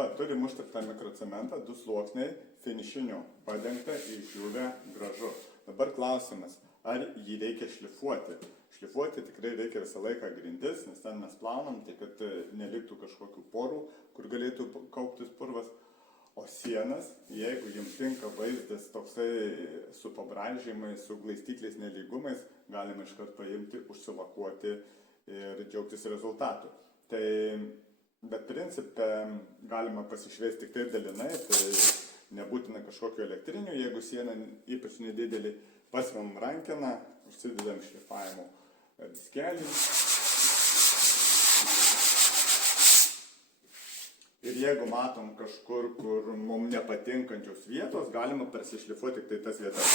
va, turim užteptą mikrocementą, 2 sluoksniai, finišiniu padengta, išdžiūvę, gražu. Dabar klausimas, ar jį reikia šlifuoti? Šlifuoti tikrai reikia visą laiką grindis, nes ten mes plaunam, tai kad neliktų kažkokių porų, kur galėtų kauptis purvas. O sienas, jeigu jums tinka vaizdas toksai su pabraižymais, su glaistykliais nelygumais, galime iškart paimti, užsilakuoti ir džiaugtis rezultatu. Tai, bet principe galima pasišviesti tik tai dalinai, tai nebūtina kažkokio elektrinių, jeigu siena ypač nedidelį, pasimam rankeną, užsidedam šlifavimo diskelį. Ir jeigu matom kažkur, kur mums nepatinkančios vietos, galima persišlifuoti tik tai tas vietas.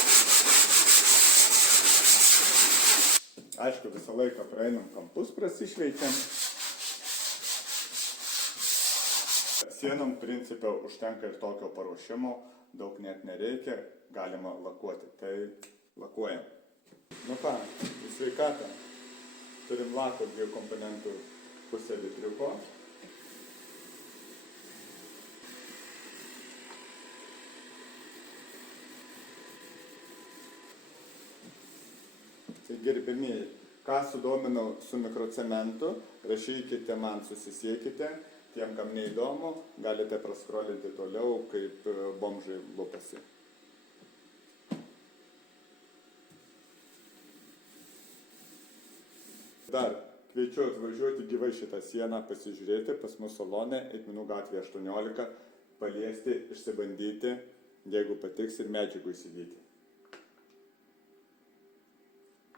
Aišku, visą laiką praeinam kampus, prasišveikiam. Sienom principe užtenka ir tokio paruošimo, daug net nereikia, galima lakuoti. Tai lakuojam. Nu ką, į sveikatą. Turim lako 2 komponentų, pusę litriuko. Tai gerbimieji, ką sudominau su mikrocementu, rašykite man, susisiekite. Tiem, kam neįdomu, galite praskrolinti toliau, kaip bomžai lupasi. Dar kviečiu atvažiuoti gyvai šitą sieną, pasižiūrėti pas mus salone, Eitminų gatvė 18, paliesti, išsibandyti, jeigu patiks ir medžiagų įsigyti.